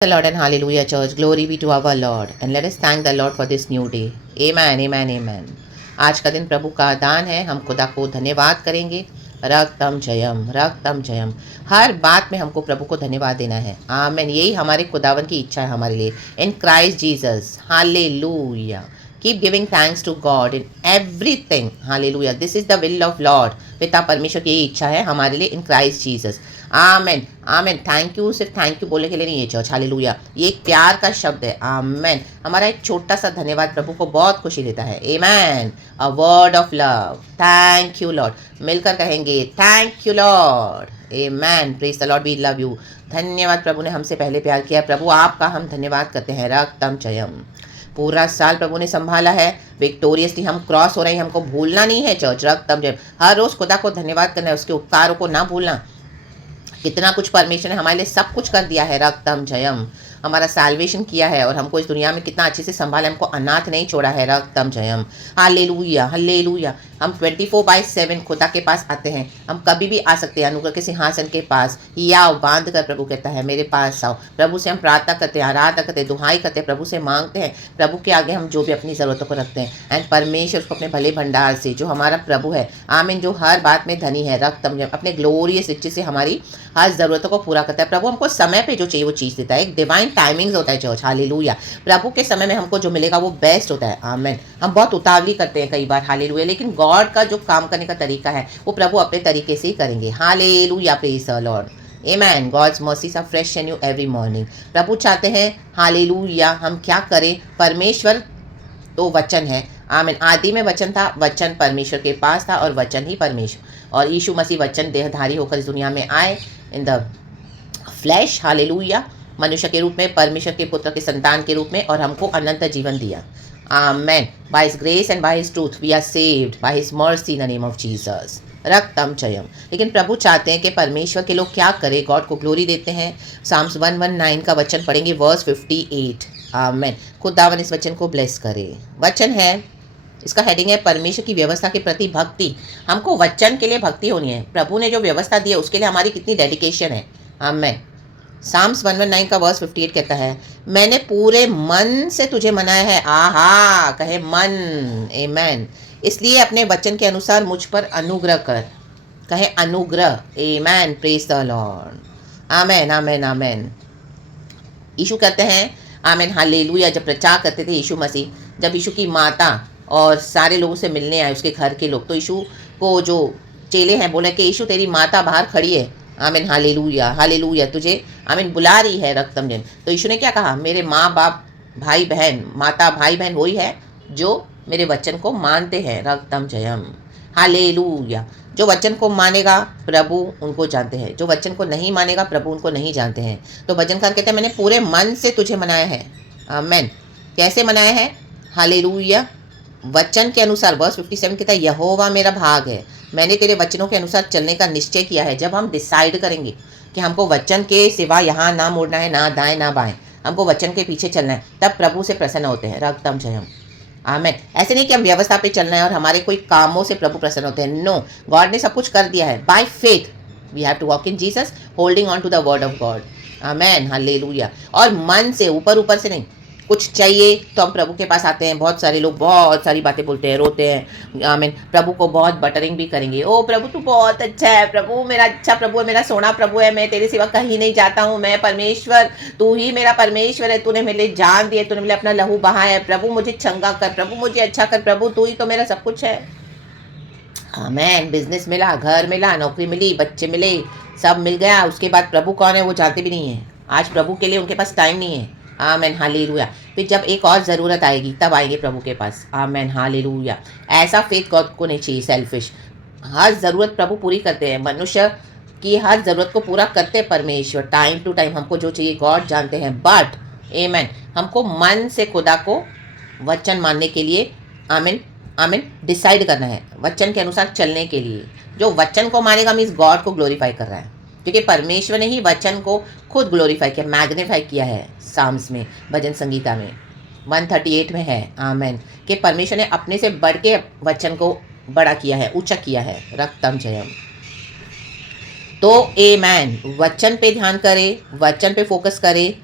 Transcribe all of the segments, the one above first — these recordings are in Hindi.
The Lord and hallelujah, church. Glory be to our Lord. And let us thank the Lord for this new day. Amen, amen, amen. आज का दिन प्रभु का दान है. हम खुदा को धन्यवाद करेंगे. रक्तम जयम, रक्तम जयम. हर बात में हमको प्रभु को धन्यवाद देना है. आमेन. यही हमारे खुदावन की इच्छा है हमारे लिए. In Christ Jesus. Hallelujah. Keep giving thanks to God in everything. Hallelujah. This is the will of Lord. पिता परमेश्वर की यही इच्छा है हमारे लिए. In Christ Jesus. Amen, amen. Thank you सिर्फ थैंक यू बोलने के लिए नहीं है चर्च. हालेलुया. ये एक प्यार का शब्द है. आमेन. हमारा एक छोटा सा धन्यवाद प्रभु को बहुत खुशी देता है. Amen. A word of love. Thank you Lord. मिलकर कहेंगे thank you Lord. Amen. Praise the Lord. We love you. धन्यवाद प्रभु ने हमसे पहले प्यार किया. प्रभु आपका हम धन्यवाद करते हैं. रक्तम जयम. पूरा साल प्रभु ने संभाला है. विक्टोरियसली हम क्रॉस हो रहे हैं. हमको भूलना नहीं है चर्च. रक्तम जयम. हर रोज खुदा को धन्यवाद करना है. उसके उपकारों को ना भूलना. कितना कुछ परमेश्वर ने हमारे लिए सब कुछ कर दिया है. रक्तम जयम. हमारा साल्वेशन किया है और हमको इस दुनिया में कितना अच्छे से संभाला. हमको अनाथ नहीं छोड़ा है. रक्तम जयम. Hallelujah, hallelujah. हम 24/7 खुदा के पास आते हैं. हम कभी भी आ सकते हैं अनुग्रह के सिंहासन के पास. या बांध कर प्रभु कहता है मेरे पास आओ. प्रभु से हम प्रार्थना करते हैं, आराधना करते हैं, दुहाई करते हैं, प्रभु से मांगते हैं. प्रभु के आगे हम जो भी अपनी ज़रूरतों को रखते हैं. एंड परमेश्वर उसको अपने भले भंडार से जो हमारा प्रभु है, आमीन, जो हर बात में धनी है, रक्तम जयम, अपने ग्लोरियस रिचेस से हमारी हर ज़रूरतों को पूरा करता है. प्रभु हमको समय पे जो चाहिए वो चीज़ देता है. एक डिवाइन टाइमिंग्स होता है चर्च. हालेलुया. प्रभु के समय में हमको जो मिलेगा वो बेस्ट होता है. आमेन. हम बहुत उतावली करते हैं कई बार. हालेलुया. लेकिन गॉड का जो काम करने का तरीका है वो प्रभु अपने तरीके से ही करेंगे. Hallelujah. Praise the Lord. Amen. God's mercies are fresh and new every morning. प्रभु चाहते हैं हालेलुया हम क्या करें. परमेश्वर तो वचन है. आमीन. आदि में वचन था, वचन परमेश्वर के पास था और वचन ही परमेश्वर. और यीशु मसीह वचन देहधारी होकर इस दुनिया में आए इन द फ्लैश. हालेलुया. मनुष्य के रूप में, परमेश्वर के पुत्र के संतान के रूप में, और हमको अनंत जीवन दिया. Amen. By his grace and by his truth we are saved by his mercy in the name of Jesus. रक्तम जयम. लेकिन प्रभु चाहते हैं कि परमेश्वर के लोग क्या करें. गॉड को ग्लोरी देते हैं. साम्स 119 का वचन पढ़ेंगे, वर्स 58. आमेन. खुदावन इस वचन को ब्लेस करे. वचन है, इसका हेडिंग है परमेश्वर की व्यवस्था के प्रति भक्ति. हमको वचन के लिए भक्ति होनी है. प्रभु ने जो व्यवस्था दी है उसके लिए हमारी कितनी डेडिकेशन है. आमेन. साम्स 119 का वर्स 58 कहता है, मैंने पूरे मन से तुझे मनाया है. आहा, कहे मन. आमेन. इसलिए अपने वचन के अनुसार मुझ पर अनुग्रह कर. कहे अनुग्रह. Amen. Praise the Lord. Amen, amen, amen. यीशु कहते हैं आमेन, हालेलुया. जब प्रचार करते थे यीशु मसीह, जब यीशु की माता और सारे लोगों से मिलने आए उसके घर के लोग, तो यीशु को जो चेले हैं बोले कि यीशु तेरी माता बाहर खड़ी है. आमीन. Hallelujah, hallelujah. तुझे आमीन बुला रही है. रक्तम जयम. तो यीशु ने क्या कहा, मेरे माँ बाप भाई बहन, माता भाई बहन वही है जो मेरे वचन को मानते हैं. रक्तम जयम. हालेलुया. जो वचन को मानेगा प्रभु उनको जानते हैं, जो वचन को नहीं मानेगा प्रभु उनको नहीं जानते हैं. तो भजनकार कहते हैं मैंने पूरे मन से तुझे मनाया है. आमीन. कैसे मनाया है. हालेलुया. वचन के अनुसार. वर्स 57 कहता है यहोवा मेरा भाग है, मैंने तेरे वचनों के अनुसार चलने का निश्चय किया है. जब हम डिसाइड करेंगे कि हमको वचन के सिवा यहाँ ना मुड़ना है, ना दाएं ना बाएं, हमको वचन के पीछे चलना है, तब प्रभु से प्रसन्न होते हैं. रक्तम जयम. आमेन. ऐसे नहीं कि हम व्यवस्था पे चलना है और हमारे कोई कामों से प्रभु प्रसन्न होते हैं. नो, गॉड ने सब कुछ कर दिया है. By faith we have to walk in Jesus, holding on to the word of God. Amen. Hallelujah. और मन से, ऊपर ऊपर से नहीं. कुछ चाहिए तो हम प्रभु के पास आते हैं. बहुत सारे लोग बहुत सारी बातें बोलते हैं, रोते हैं. आमीन. प्रभु को बहुत बटरिंग भी करेंगे. ओ प्रभु तू बहुत अच्छा है, प्रभु मेरा अच्छा प्रभु है, मेरा सोना प्रभु है, मैं तेरे सिवा कहीं नहीं जाता हूँ, मैं परमेश्वर, तू ही मेरा परमेश्वर है, तूने मेरे लिए जान दिए, तूने मेरे लिए अपना लहू बहाया है. प्रभु मुझे चंगा कर, प्रभु मुझे अच्छा कर, प्रभु तू ही तो मेरा सब कुछ है. आमीन. बिजनेस मिला, घर मिला, नौकरी मिली, बच्चे मिले, सब मिल गया. उसके बाद प्रभु कौन है वो जानते भी नहीं है. आज प्रभु के लिए उनके पास टाइम नहीं है. आमेन. हालेलुया. फिर जब एक और ज़रूरत आएगी तब आएंगे प्रभु के पास. आमेन. हालेलुया. ऐसा फेथ गॉड को नहीं चाहिए सेल्फिश. हर ज़रूरत प्रभु पूरी करते हैं. मनुष्य की हर ज़रूरत को पूरा करते हैं परमेश्वर. टाइम टू टाइम हमको जो चाहिए गॉड जानते हैं. बट आमेन, हमको मन से खुदा को वचन मानने के लिए आमीन, आमीन, डिसाइड करना है. वचन के अनुसार चलने के लिए. जो वचन को मानेगा मीन्स गॉड को ग्लोरीफाई कर रहा है, क्योंकि परमेश्वर ने ही वचन को खुद ग्लोरीफाई किया, मैग्नीफाई किया है. साम्स में, भजन संगीता में 138 में है. आमेन. कि परमेश्वर ने अपने से बढ़ के वचन को बड़ा किया है, ऊंचा किया है. रक्तम जयम. तो आमेन. वचन पे ध्यान करें, वचन पे फोकस करें.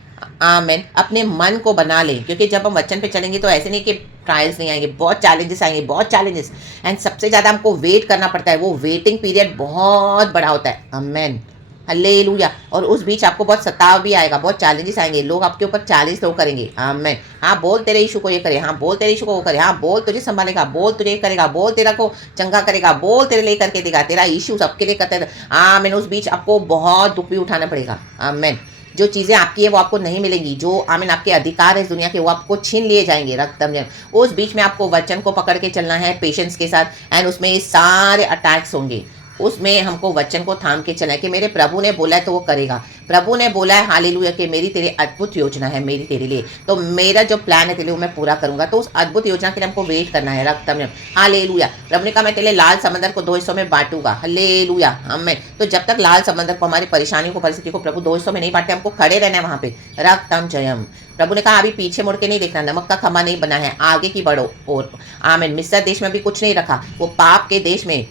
आमेन। अपने मन को बना लें, क्योंकि जब हम वचन पे चलेंगे तो ऐसे नहीं कि ट्रायल्स नहीं आएंगे, बहुत चैलेंजेस आएंगे, बहुत चैलेंजेस। एंड सबसे ज़्यादा हमको वेट करना पड़ता है, वो वेटिंग पीरियड बहुत बड़ा होता है। आमेन, हालेलुया। और उस बीच आपको बहुत सताव भी आएगा, बहुत चैलेंजेस आएंगे, लोग आपके ऊपर चैलेंज थ्रो करेंगे। आमेन। हाँ बोल, तेरे यीशु को ये करे, हाँ बोल, तेरे यीशु को वो करे, हाँ बोल, तुझे संभालेगा, बोल तुझे करेगा, बोल तेरा को चंगा करेगा, बोल तेरे लिए करके देगा, तेरा यीशु सबके लिए करता है। आमेन। उस बीच आपको बहुत दुख भी उठाना पड़ेगा। आमेन। जो चीज़ें आपकी है वो आपको नहीं मिलेंगी, जो आमीन आपके अधिकार है इस दुनिया के वो आपको छीन लिए जाएंगे। रक्तम जन, उस बीच में आपको वचन को पकड़ के चलना है पेशेंस के साथ। एंड उसमें ये सारे अटैक्स होंगे, उसमें हमको वचन को थाम के चलना है कि मेरे प्रभु ने बोला है तो वो करेगा। प्रभु ने बोला है हालेलुया कि मेरी तेरे अद्भुत योजना है मेरी तेरे लिए, तो मेरा जो प्लान है तेरे लिए वो मैं पूरा करूंगा। तो उस अद्भुत योजना के लिए हमको वेट करना है। रक्तम हालेलुया। प्रभु ने कहा मैं तेरे लिए लाल समंदर को 2 हिस्सों में बांटूंगा। हालेलुया, आमीन। तो जब तक लाल समंदर को, हमारी परेशानियों को, परिस्थिति को प्रभु 2 हिस्सों में नहीं बांटते, हमको खड़े रहना है वहां पे। रक्तम जयम। प्रभु ने कहा अभी पीछे मुड़ के नहीं देखना, नमक का खमा नहीं बना है, आगे की बढ़ो। और आमीन। मिस्र देश में भी कुछ नहीं रखा, वो पाप के देश में,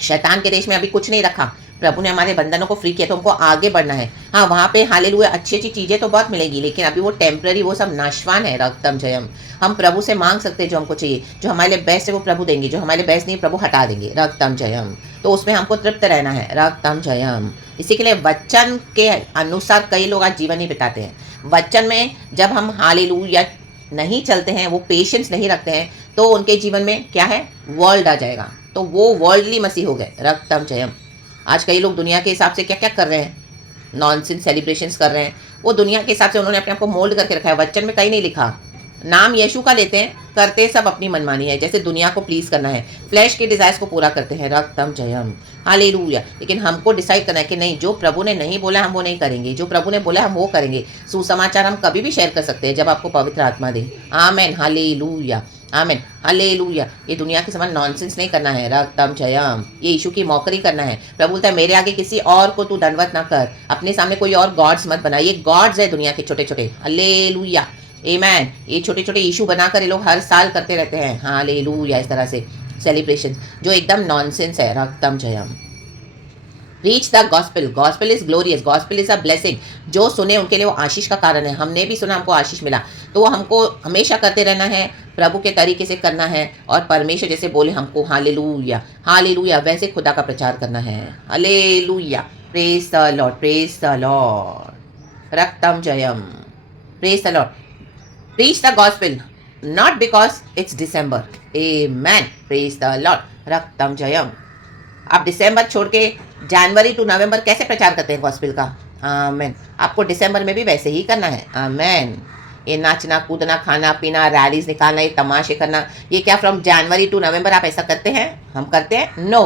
शैतान के देश में अभी कुछ नहीं रखा। प्रभु ने हमारे बंधनों को फ्री किया, तो हमको आगे बढ़ना है। हाँ वहाँ पे हालेलुया अच्छी अच्छी चीज़ें तो बहुत मिलेंगी, लेकिन अभी वो टेम्पररी, वो सब नाशवान है। रक्तम जयम। हम प्रभु से मांग सकते हैं जो हमको चाहिए, जो हमारे लिए बेस्ट है वो प्रभु देंगे, जो हमारे लिए बेस्ट नहीं प्रभु हटा देंगे। रक्तम जयम। तो उसमें हमको तृप्त रहना है। रक्तम जयम। इसी के लिए वचन के अनुसार कई लोग आज जीवन नहीं बिताते हैं। वचन में जब हम हालेलुया नहीं चलते हैं, वो पेशेंस नहीं रखते हैं, तो उनके जीवन में क्या है, वर्ल्ड आ जाएगा, तो वो वर्ल्डली मसीह हो गए। रक्तम जयम। आज कई लोग दुनिया के हिसाब से क्या क्या कर रहे हैं, नॉनसेंस सेलिब्रेशंस कर रहे हैं, वो दुनिया के हिसाब से उन्होंने अपने आप को मोल्ड करके रखा है। वचन में कहीं नहीं लिखा, नाम यीशु का लेते हैं, करते सब अपनी मनमानी है, जैसे दुनिया को प्लीज करना है, फ्लैश के डिजायर्स को पूरा करते हैं। रक्तम जयम। हालेलुया। लेकिन हमको डिसाइड करना है कि नहीं, जो प्रभु ने नहीं बोला हम वो नहीं करेंगे, जो प्रभु ने बोला हम वो करेंगे। सुसमाचार हम कभी भी शेयर कर सकते हैं जब आपको पवित्र आत्मा दे। आमेन, हालेलुया, आमेन, हालेलुया। ये दुनिया के समान नॉनसेंस नहीं करना है। रक्तम जयम। ये यीशु की मौकरी करना है। प्रभु बोलता है मेरे आगे किसी और को तू दंडवत ना कर, अपने सामने कोई और गॉड्स मत बना। ये गॉड्स है दुनिया के छोटे छोटे। हालेलुया, आमेन। ये छोटे छोटे यीशु बनाकर ये लोग हर साल करते रहते हैं। हालेलुया। इस तरह से सेलिब्रेशन जो एकदम नॉनसेंस है। रक्तम जयम। Reach the gospel. Gospel is glorious, gospel is a blessing. जो सुने उनके लिए वो आशीष का कारण है। हमने भी सुना, हमको आशीष मिला, तो वो हमको हमेशा करते रहना है, प्रभु के तरीके से करना है, और परमेश्वर जैसे बोले हमको हालेलुया हालेलुया वैसे खुदा का प्रचार करना है। Hallelujah. Praise the Lord, praise the Lord. रक्तम जयम। Praise the Lord. Preach the gospel, not because it's December. Amen. Praise the Lord. रक्तम Jayam. आप दिसंबर छोड़ के जनवरी टू नवंबर कैसे प्रचार करते हैं गॉस्पेल का? आमेन। आपको दिसंबर में भी वैसे ही करना है। आमेन। ये नाचना कूदना खाना पीना रैलीज निकालना ये तमाशे करना, ये क्या फ्रॉम जनवरी टू नवंबर आप ऐसा करते हैं? हम करते हैं? नो।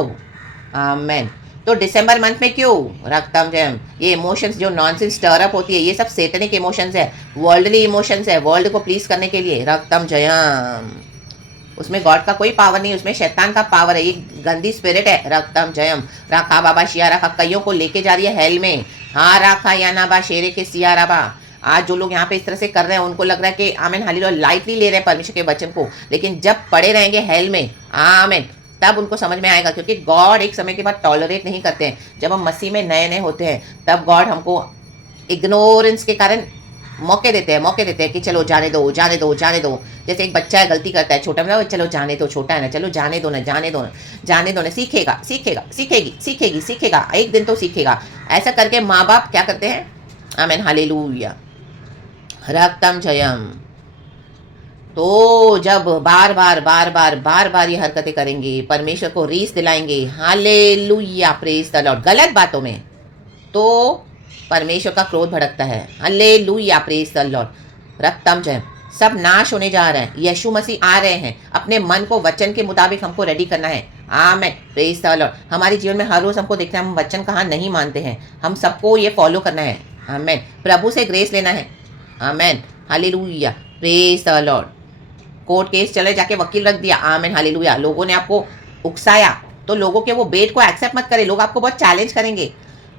आमेन। तो दिसंबर मंथ में क्यों? रक्तम जयम। ये इमोशंस जो नॉनसेंस स्टर अप होती है, ये सब सेटनिक इमोशंस है, वर्ल्डली इमोशंस है, वर्ल्ड को प्लीज करने के लिए। रक्तम जयम। उसमें गॉड का कोई पावर नहीं, उसमें शैतान का पावर है, ये गंदी स्पिरिट है। रक्तम जयम। राखा बाबा शिया राखा कईयों को लेके जा रही है हेल में। हाँ राखा या ना बा शेरे के सिया राबा। आज जो लोग यहाँ पे इस तरह से कर रहे हैं उनको लग रहा है कि आमेन हालेलुया लाइटली ले रहे हैं परमेश्वर के वचन को, लेकिन जब पड़े रहेंगे हेल में आमेन तब उनको समझ में आएगा। क्योंकि गॉड एक समय के बाद टॉलरेट नहीं करते हैं। जब हम मसीह में नए नए होते हैं तब गॉड हमको इग्नोरेंस के कारण मौके देते हैं कि चलो जाने दो जाने दो जाने दो। जैसे एक बच्चा है गलती करता है, छोटा में चलो जाने दो, छोटा है ना, चलो जाने दो ना जाने दो ना जाने दो ना, सीखेगा सीखेगा सीखेगी सीखेगी सीखेगा, एक दिन तो सीखेगा। ऐसा करके माँ बाप क्या करते हैं? Amen hallelujah. रक्तम जयम। तो जब बार बार बार बार बार बार ये हरकतें करेंगे, परमेश्वर को रीस दिलाएंगे, हालेलुया प्रेज द लॉर्ड, गलत बातों में, तो परमेश्वर का क्रोध भड़कता है। Hallelujah praise the Lord. रक्तम जयम। सब नाश होने जा रहे हैं, यीशु मसीह आ रहे हैं। अपने मन को वचन के मुताबिक हमको रेडी करना है। आमेन प्रेज द लॉर्ड। हमारे जीवन में हर रोज हमको देखना है हम वचन कहाँ नहीं मानते हैं, हम सबको ये फॉलो करना है। आमेन। प्रभु से ग्रेस लेना है। Amen hallelujah praise the Lord. Court case चले जाके वकील रख दिया। Amen hallelujah. लोगों ने आपको उकसाया तो लोगों के वो बेट को एक्सेप्ट मत करें, लोग आपको बहुत चैलेंज करेंगे।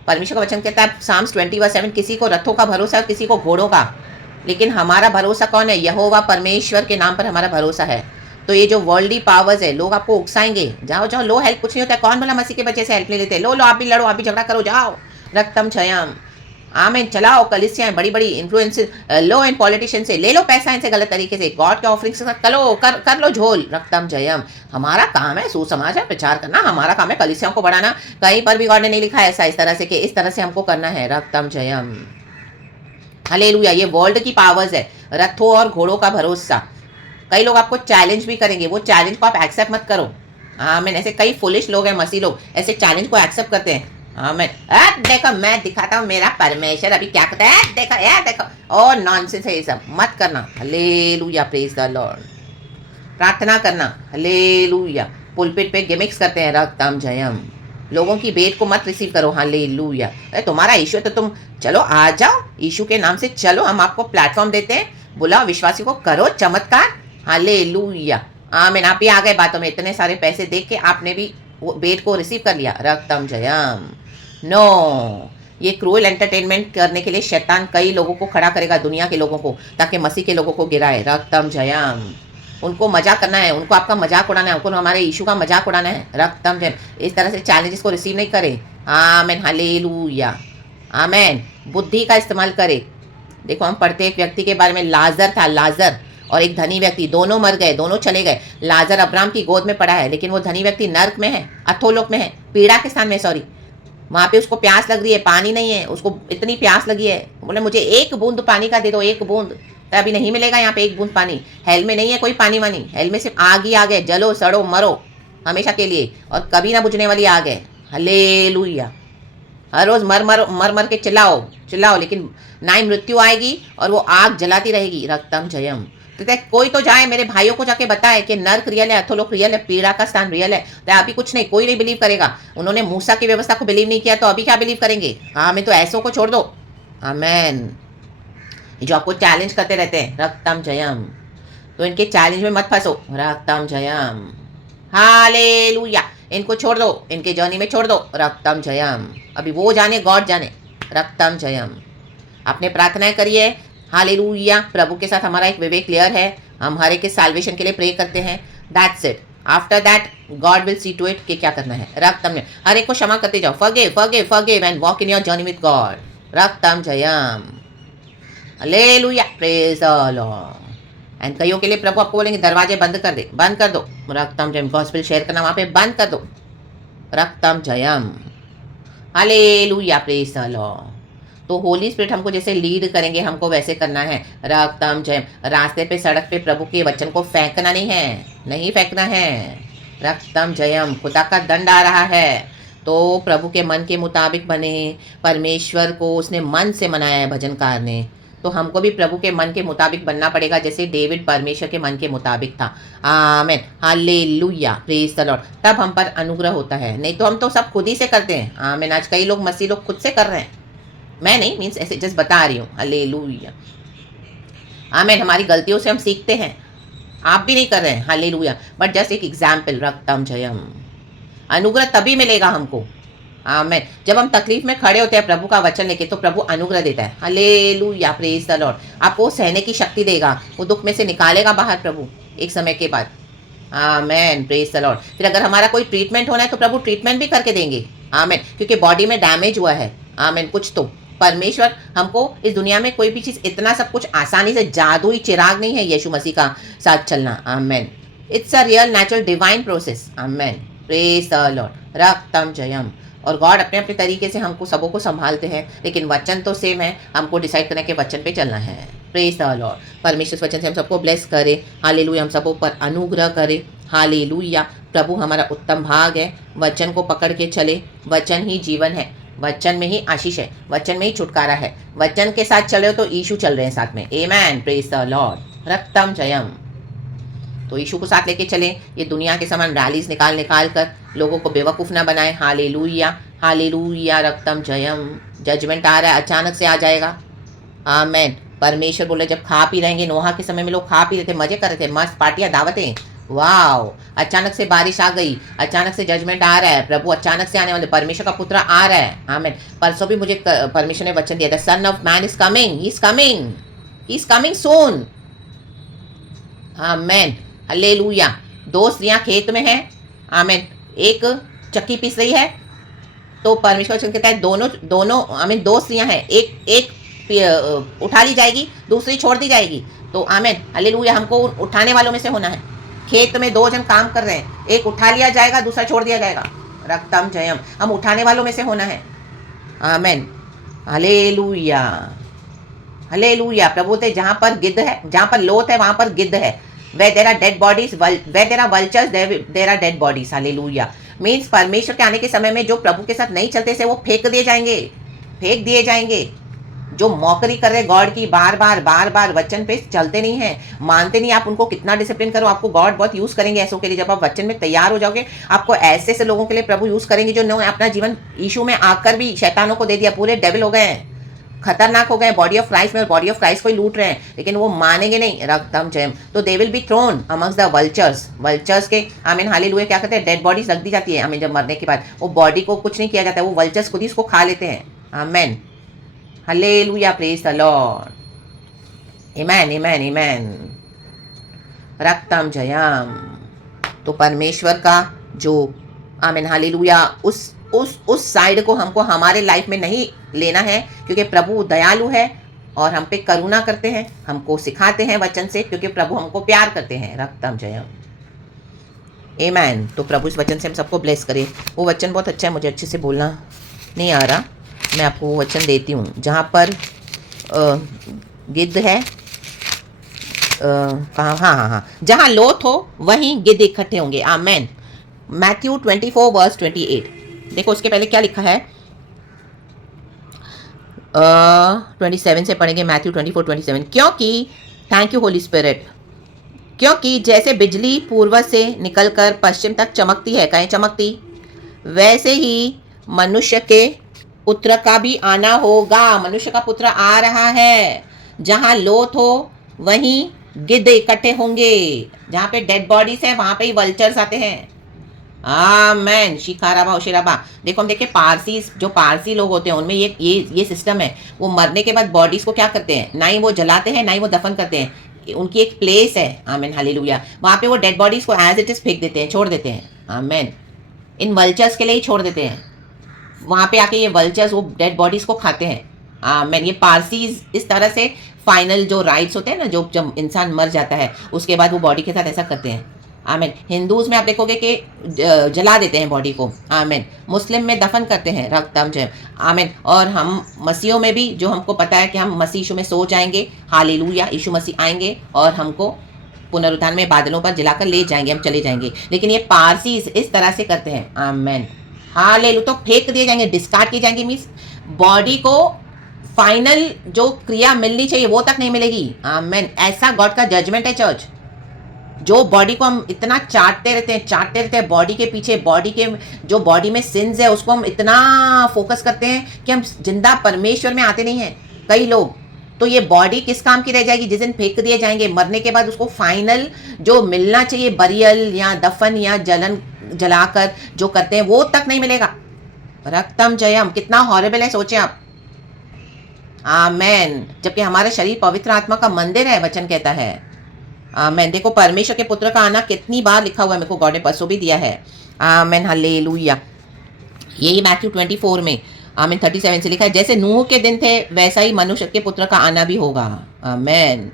परमेश्वर का वचन कहता है साम्स 20:7, किसी को रथों का भरोसा है किसी को घोड़ों का, लेकिन हमारा भरोसा कौन है? यहोवा परमेश्वर के नाम पर हमारा भरोसा है। तो ये जो वर्ल्डली पावर्स है, लोग आपको उकसाएंगे, जाओ जाओ लो, हेल्प कुछ नहीं होता है, कौन भला मसीह के बच्चे से हेल्प ले लेते हैं, लो लो आप भी लड़ो, आप भी झगड़ा करो, जाओ। रक्तम जयम। आमीन। चलाओ कलीसियाएं, बड़ी बड़ी इन्फ्लुएंस लो इन पॉलिटिशियन से, ले लो पैसा इनसे गलत तरीके से, गॉड के ऑफरिंग से कर लो झोल। रक्तम जयम। हमारा काम है सुसमाचार प्रचार करना, हमारा काम है कलीसियाओं को बढ़ाना। कहीं पर भी गॉड ने नहीं लिखा है ऐसा इस तरह से कि इस तरह से हमको करना है। रक्तम जयम। हालेलुया। ये वर्ल्ड की पावर्स है, रथों और घोड़ों का भरोसा। कई लोग आपको चैलेंज भी करेंगे, वो चैलेंज को आप एक्सेप्ट मत करो। आमीन। ऐसे कई फुलिश लोग हैं, मसीह लोग ऐसे चैलेंज को एक्सेप्ट करते हैं। आमीन। देखो मैं दिखाता हूँ मेरा परमेश्वर अभी क्या करता है, देखो यार देखो। और नॉनसेंस है ये सब, मत करना। Hallelujah, praise the Lord. प्रार्थना करना, हालेलुया। पुलपिट पे गिमिक्स करते हैं, रक्तम जयम। लोगों की बेट को मत रिसीव करो, हालेलुया। अरे तुम्हारा इशू है तो तुम चलो आ जाओ, यीशु के नाम से चलो, हम आपको प्लेटफॉर्म देते हैं, बुलाओ विश्वासी को, करो चमत्कार। हालेलुया। आमीन। आप ही आ गए बातों में, इतने सारे पैसे देख के आपने भी वो बेट को रिसीव कर लिया। रक्तम जयम। नो, ये क्रूअल एंटरटेनमेंट करने के लिए शैतान कई लोगों को खड़ा करेगा, दुनिया के लोगों को, ताकि मसीह के लोगों को गिराए। रक्तम जयम। उनको मजाक करना है, उनको आपका मजाक उड़ाना है, उनको हमारे यीशु का मजाक उड़ाना है। रक्तम जयम। इस तरह से चैलेंजेस को रिसीव नहीं करें। आमीन। हालेलुया। आमीन। बुद्धि का इस्तेमाल करें। देखो हम पढ़ते एक व्यक्ति के बारे में, लाजर था, लाजर और एक धनी व्यक्ति, दोनों मर गए, दोनों चले गए। लाजर अब्राहम की गोद में पड़ा है, लेकिन वो धनी व्यक्ति नर्क में है, अथोलोक में है, पीड़ा के स्थान में, सॉरी। वहाँ पे उसको प्यास लग रही है, पानी नहीं है, उसको इतनी प्यास लगी है, बोले मुझे एक बूंद पानी का दे दो, एक बूंद। तो अभी नहीं मिलेगा यहाँ पे एक बूंद पानी। हेल में नहीं है कोई पानी वानी, हेल में सिर्फ आग ही आग है, जलो सड़ो मरो हमेशा के लिए, और कभी ना बुझने वाली आग है। हालेलुया। हर रोज मर मर मर मर के चिल्लाओ चिल्लाओ, लेकिन ना ही मृत्यु आएगी और वो आग जलाती रहेगी। रक्तम जयम। तो कोई तो जाए मेरे भाइयों को जाके बताए कि नर्क रियल है, अथोलोक रियल है, पीड़ा का स्थान रियल है। तो अभी कुछ नहीं, कोई नहीं बिलीव करेगा। उन्होंने मूसा की व्यवस्था को बिलीव नहीं किया, तो अभी क्या बिलीव करेंगे। हाँ, मैं तो ऐसों को छोड़ दो। आमेन। जो आपको चैलेंज करते रहते हैं, रक्तम जयम, तो इनके चैलेंज में मत फंसो। रक्तम जयम। हालेलुया। इनको छोड़ दो, इनके जर्नी में छोड़ दो। रक्तम जयम। अभी वो जाने, गॉड जाने। रक्तम जयम। आपने प्रार्थनाएं करिए। हालेलुया। प्रभु के साथ हमारा एक विवेक क्लियर है, हम हर एक के साल्वेशन के लिए प्रे करते हैं। That's it. After that God will see to it कि क्या करना है। रक्तम जयम। हर एक को क्षमा करते जाओ, forgive forgive forgive and walk in your journey with God. रक्तम जयम। Hallelujah, praise the Lord. And कईयों के लिए प्रभु आपको बोलेंगे दरवाजे बंद कर दे, बंद कर दो। रक्तम जयम। गॉस्पेल शेयर करना वहाँ पे बंद कर दो। रक्तम जयम। Hallelujah, praise the Lord. तो होली स्पिरिट हमको जैसे लीड करेंगे, हमको वैसे करना है। रक्तम जयम। रास्ते पे, सड़क पे प्रभु के वचन को फेंकना नहीं है, नहीं फेंकना है। रक्तम जयम। खुदा का दंड आ रहा है, तो प्रभु के मन के मुताबिक बने। परमेश्वर को उसने मन से मनाया है भजनकार ने, तो हमको भी प्रभु के मन के मुताबिक बनना पड़ेगा, जैसे डेविड परमेश्वर के मन के मुताबिक था। आमीन। Hallelujah, praise the Lord. तब हम पर अनुग्रह होता है, नहीं तो हम तो सब खुद ही से करते हैं। आमीन। आज कई लोग मसीह लोग खुद से कर रहे हैं, मैं नहीं, मीन्स ऐसे जस्ट बता रही हूँ। हालेलुया। आमीन। हमारी गलतियों से हम सीखते हैं, आप भी नहीं कर रहे हैं। हालेलुया। बट जस्ट एक एग्जाम्पल। रक्तम जयम। अनुग्रह तभी मिलेगा हमको। आमीन। जब हम तकलीफ में खड़े होते हैं प्रभु का वचन लेके, तो प्रभु अनुग्रह देता है। Hallelujah, praise the Lord. आपको सहने की शक्ति देगा, वो दुख में से निकालेगा बाहर प्रभु एक समय के बाद। आमीन, प्रेज द लॉर्ड। फिर अगर हमारा कोई ट्रीटमेंट होना है तो प्रभु ट्रीटमेंट भी करके देंगे। आमीन। क्योंकि बॉडी में डैमेज हुआ है। आमीन। कुछ तो परमेश्वर हमको इस दुनिया में कोई भी चीज़ इतना सब कुछ आसानी से, जादुई चिराग नहीं है यीशु मसीह का साथ चलना। आमीन। It's a real natural divine process. आमीन, प्रेज द लॉर्ड। रक्तम जयम। और गॉड अपने अपने तरीके से हमको सबों को संभालते हैं, लेकिन वचन तो सेम है, हमको डिसाइड करने के वचन पे चलना है। Praise the Lord. परमेश्वर वचन से हम सबको ब्लेस करे। हालेलुया। हम सबों पर अनुग्रह करे। हालेलुया। प्रभु हमारा उत्तम भाग है, वचन को पकड़ के चले। वचन ही जीवन है, वचन में ही आशीष है, वचन में ही छुटकारा है। वचन के साथ चले हो तो यीशु चल रहे हैं साथ में। आमेन, प्रेज द लॉर्ड। रक्तम जयम। तो यीशु को साथ लेके चलें। ये दुनिया के समान रैलीज निकाल निकाल कर लोगों को बेवकूफ़ ना बनाए। Hallelujah, hallelujah. रक्तम जयम। जजमेंट आ रहा है, अचानक से आ जाएगा। आमेन। परमेश्वर बोले जब खा पी रहेंगे, नोहा के समय में लोग खा पी रहे थे, मजे कर रहे थे, मस्त पार्टियां, दावतें, वाओ। अचानक से बारिश आ गई, अचानक से जजमेंट आ रहा है। प्रभु अचानक से आने वाले, परमेश्वर का पुत्र आ रहा है। आमीन। परसों भी मुझे परमेश्वर ने वचन दिया था, son of man is coming, he is coming, he is coming soon. आमीन, हालेलुया। 2 स्त्रियां खेत में हैं। आमीन। एक चक्की पीस रही है, तो तो परमेश्वर वचन कहता है दोनों दोनों आमीन दो स्त्रियां हैं, एक एक उठा ली जाएगी, दूसरी छोड़ दी जाएगी। तो आमीन हालेलुया, हमको उठाने वालों में से होना है। खेत में दो जन काम कर रहे हैं, एक उठा लिया जाएगा, दूसरा छोड़ दिया जाएगा। रक्तम जयम, हम उठाने वालों में से होना है। आमीन हालेलुया हालेलुया। प्रभु बोलते जहां पर गिद्ध है, जहां पर लोथ है वहां पर गिद्ध है। where there are dead bodies, where there are vultures, there are dead bodies. Hallelujah. Means परमेश्वर के आने के समय में जो प्रभु के साथ नहीं चलते से वो फेंक दिए जाएंगे, फेंक दिए जाएंगे। जो मौकरी कर रहे गॉड की, बार बार वचन पे चलते नहीं है, मानते नहीं। आप उनको कितना डिसिप्लिन करो, आपको गॉड बहुत यूज करेंगे ऐसों के लिए। जब आप वचन में तैयार हो जाओगे, आपको ऐसे ऐसे लोगों के लिए प्रभु यूज करेंगे जो ने अपना जीवन यीशु में आकर भी शैतानों को दे दिया, पूरे डेविल हो गए हैं, खतरनाक हो गए, बॉडी ऑफ क्राइस्ट में बॉडी ऑफ क्राइस्ट को ही लूट रहे हैं, लेकिन वो मानेंगे नहीं। रक्तम जयम। तो they will be thrown amongst the vultures. Vultures के आमीन हालेलुया क्या कहते हैं, डेड बॉडीज रख दी जाती है। आमीन जब मरने के बाद वो बॉडी को कुछ नहीं किया जाता है, वो वल्चर्स खुद ही इसको खा लेते हैं। आमीन hallelujah, praise the Lord. Amen amen आमेन। रक्तम जयम। तो परमेश्वर का जो आमीन हालेलुया उस साइड को हमको हमारे लाइफ में नहीं लेना है, क्योंकि प्रभु दयालु है और हम पे करुणा करते हैं, हमको सिखाते हैं वचन से, क्योंकि प्रभु हमको प्यार करते हैं। रक्तम जयम। आमेन। तो प्रभु इस वचन से हम सबको ब्लेस करे। वो वचन बहुत अच्छा है, मुझे अच्छे से बोलना नहीं आ रहा, मैं आपको वो वचन देती हूँ। जहाँ पर गिद्ध है, कहाँ, हाँ, जहाँ लोथ हो वहीं गिद्ध इकट्ठे होंगे। आमेन। Matthew 24 verse 28। देखो उसके पहले क्या लिखा है, 27 से पढ़ेंगे। मैथ्यू 24:27। क्योंकि थैंक यू होली स्पिरिट, क्योंकि जैसे बिजली पूर्व से निकलकर पश्चिम तक चमकती है, कहीं चमकती, वैसे ही मनुष्य के पुत्र का भी आना होगा। मनुष्य का पुत्र आ रहा है। जहाँ लोथ हो वहीं गिद्ध इकट्ठे होंगे, जहाँ पे डेड बॉडीज है वहाँ पे ही वल्चर्स आते हैं। आमेन। शिखाराबा ओशिराबा। देखो हम देखें पारसी, जो पारसी लोग होते हैं उनमें ये सिस्टम है। वो मरने के बाद बॉडीज को क्या करते हैं, ना ही वो जलाते हैं ना ही वो दफन करते हैं। उनकी एक प्लेस है, आमेन हालेलुया, वहाँ पे वो डेड बॉडीज को एज इट इज फेंक देते हैं, छोड़ देते हैं। आमेन। इन वल्चर्स के लिए ही छोड़ देते हैं। वहाँ पे आके ये वल्चर्स वो डेड बॉडीज को खाते हैं। आमेन। ये पारसी इस तरह से फाइनल जो राइट्स होते हैं ना, जो जब इंसान मर जाता है उसके बाद वो बॉडी के साथ ऐसा करते हैं। आमीन। हिंदूज में आप देखोगे कि जला देते हैं बॉडी को। आमीन। मुस्लिम में दफन करते हैं, रक्तम जय। आमीन। और हम मसीहों में भी, जो हमको पता है कि हम मसीह यीशु में सो जाएंगे, हालेलुया, यीशु मसीह आएंगे और हमको पुनरुत्थान में बादलों पर जलाकर ले जाएंगे, हम चले जाएंगे। लेकिन ये पारसी इस तरह से करते हैं। आमीन हालेलुया। तो फेंक दिए जाएंगे, डिस्कार्ड किए जाएंगे, मीन्स बॉडी को फाइनल जो क्रिया मिलनी चाहिए वो तक नहीं मिलेगी। आमीन। ऐसा गॉड का जजमेंट है चर्च। जो बॉडी को हम इतना चाटते रहते हैं बॉडी के पीछे, बॉडी के जो बॉडी में सिंस है उसको हम इतना फोकस करते हैं कि हम जिंदा परमेश्वर में आते नहीं हैं कई लोग। तो ये बॉडी किस काम की रह जाएगी, जिस दिन फेंक दिए जाएंगे मरने के बाद, उसको फाइनल जो मिलना चाहिए बरियल या दफन या जलाकर जो करते हैं वो तक नहीं मिलेगा। रक्तम जयम। कितना हॉरिबल है, सोचे आप। आमेन। जबकि हमारा शरीर पवित्र आत्मा का मंदिर है, वचन कहता है। आमेन। देखो परमेश्वर के पुत्र का आना कितनी बार लिखा हुआ है, मेरे को गॉड ने परसों भी दिया है। Amen hallelujah. यही मैथ्यू 24 में आमीन 37 से लिखा है, जैसे नूह के दिन थे वैसा ही मनुष्य के पुत्र का आना भी होगा। आमेन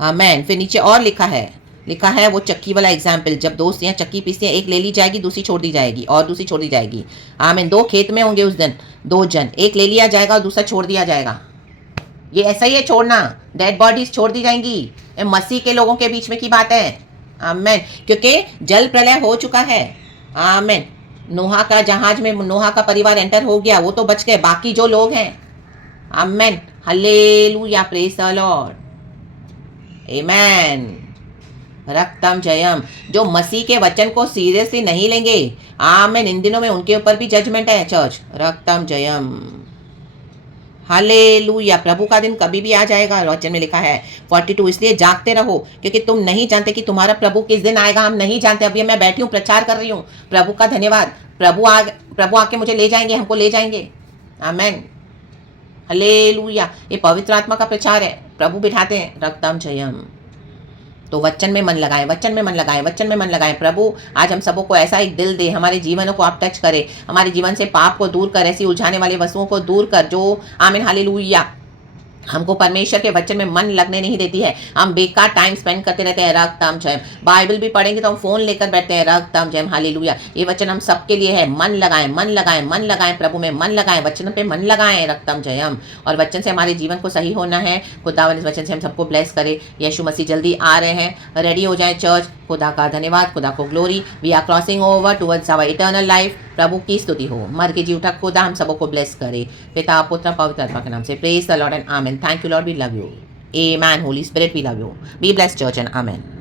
आमेन। फिर नीचे और लिखा है वो चक्की वाला एग्जाम्पल, जब दो स्त्रियां चक्की पीसती हैं, एक ले ली जाएगी दूसरी छोड़ दी जाएगी और दूसरी छोड़ दी जाएगी। आमीन। दो खेत में होंगे उस दिन, दो जन, एक ले लिया जाएगा और दूसरा छोड़ दिया जाएगा। ये ऐसा ही है छोड़ना, डेड बॉडीज छोड़ दी जाएंगी। मसीह के लोगों के बीच में की बात है। आमीन। क्योंकि जल प्रलय हो चुका है। आमीन। नोहा का जहाज में नोहा का परिवार एंटर हो गया, वो तो बच गए, बाकी जो लोग हैं। आमीन हालेलुया, प्रेज द लॉर्ड। आमीन। रक्तम जयम। जो मसीह के वचन को सीरियसली नहीं लेंगे, आमीन, इन दिनों में उनके ऊपर भी जजमेंट है चर्च। रक्तम जयम हालेलुया। प्रभु का दिन कभी भी आ जाएगा, वचन में लिखा है 42। इसलिए जागते रहो, क्योंकि तुम नहीं जानते कि तुम्हारा प्रभु किस दिन आएगा। हम नहीं जानते। अभी मैं बैठी हूँ, प्रचार कर रही हूँ। प्रभु का धन्यवाद। प्रभु आके मुझे ले जाएंगे, हमको ले जाएंगे। Amen hallelujah. ये पवित्र आत्मा का प्रचार है, प्रभु बिठाते हैं। रक्तम जयम तो वचन में मन लगाएं, वचन में मन लगाएं, वचन में मन लगाएं। प्रभु आज हम सबों को ऐसा एक दिल दे, हमारे जीवनों को आप टच करें, हमारे जीवन से पाप को दूर कर, ऐसी उलझाने वाली वस्तुओं को दूर कर जो आमीन हालेलुया हमको परमेश्वर के वचन में मन लगने नहीं देती है। हम बेकार टाइम स्पेंड करते रहते हैं। रक्तम जयम, बाइबल भी पढ़ेंगे तो हम फोन लेकर बैठते हैं। रक्तम जयम हालेलुया। ये वचन हम सबके लिए है। मन लगाएं, मन लगाएं, मन लगाएं, प्रभु में मन लगाएं, वचन पे मन लगाएं। रक्तम जयम। और वचन से हमारे जीवन को सही होना है। खुदावन इस वचन से हम सबको ब्लेस करे। यीशु मसीह जल्दी आ रहे हैं, रेडी हो जाए चर्च। खुदा का धन्यवाद, खुदा को glory. We are crossing over towards our eternal life. प्रभु की स्तुति हो। मर के जी उठा खुदा हम सबको ब्लेस करे। पिता पुत्र पवित्र आत्मा के नाम से praise the Lord and amen. Thank you Lord, we love you. Amen. Holy Spirit, we love you. Be blessed, church, and amen.